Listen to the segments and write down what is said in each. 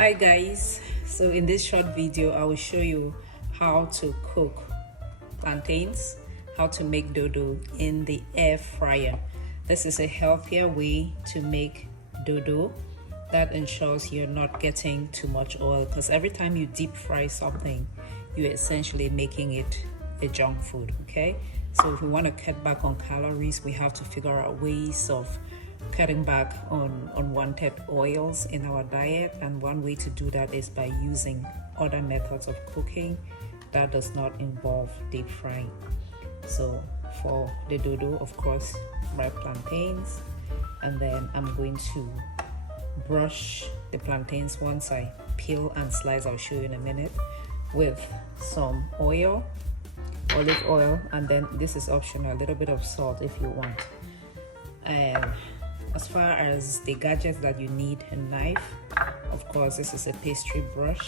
Hi guys, so in this short video I will show you how to cook plantains, how to make dodo in the air fryer. This is a healthier way to make dodo that ensures you're not getting too much oil, because every time you deep fry something you're essentially making it a junk food. Okay, so if we want to cut back on calories, we have to figure out ways of cutting back on unwanted oils in our diet, and one way to do that is by using other methods of cooking that does not involve deep frying. So for the dodo, of course, ripe plantains, and then I'm going to brush the plantains once I peel and slice. I'll show you in a minute, with some oil, olive oil, and then this is optional, a little bit of salt if you want. And as far as the gadgets that you need, a knife, of course this is a pastry brush,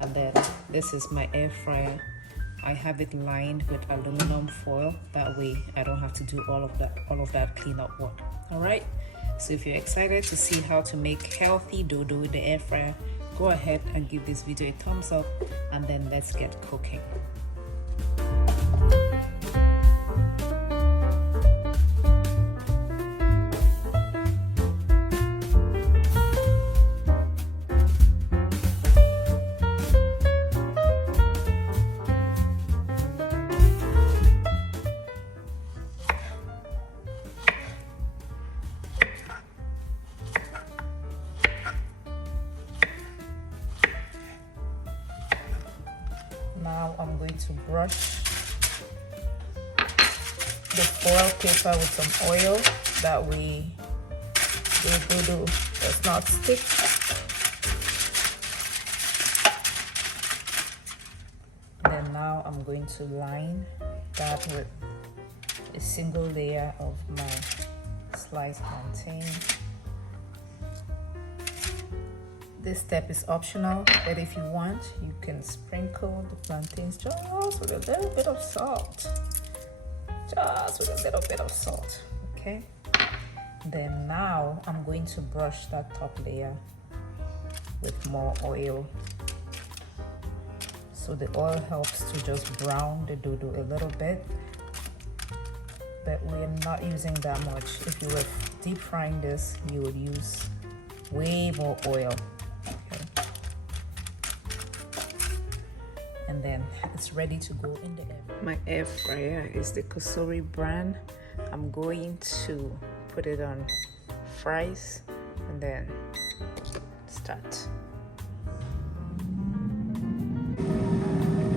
and then this is my air fryer. I have it lined with aluminum foil, that way I don't have to do all of that cleanup work. All right, so if you're excited to see how to make healthy dodo with the air fryer, go ahead and give this video a thumbs up, and then let's get cooking. Now I'm going to brush the foil paper with some oil, that way the dodo does not stick. Then now I'm going to line that with a single layer of my sliced plantain. This step is optional, but if you want, you can sprinkle the plantains just with a little bit of salt. Okay? Then now I'm going to brush that top layer with more oil. So the oil helps to just brown the dodo a little bit, but we're not using that much. If you were deep frying this, you would use way more oil. And then it's ready to go in the air. My air fryer is the calorie brand. I'm going to put it on fries and then start.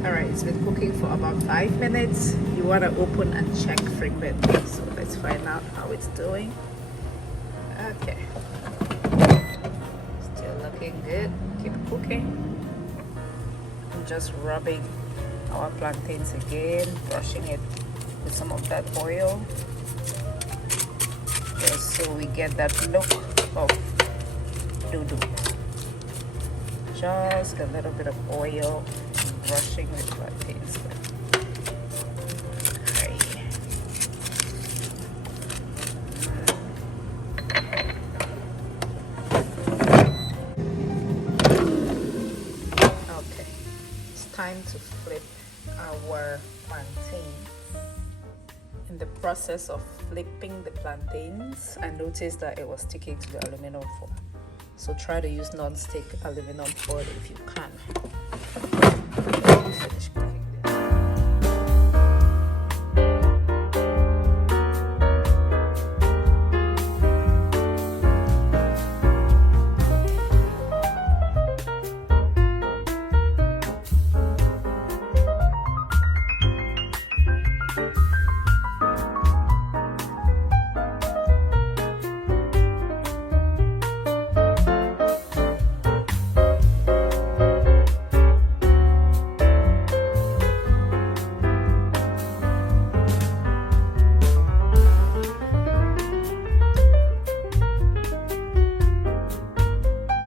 All right, it's been cooking for about 5 minutes. You want to open and check frequently, so let's find out how it's doing. Okay, still looking good. Keep cooking. Just rubbing our plantains again, brushing it with some of that oil, just so we get that look of dodo. Just a little bit of oil, brushing with plantains. Time to flip our plantain. In the process of flipping the plantains, I noticed that it was sticking to the aluminum foil. So try to use non-stick aluminum foil if you can.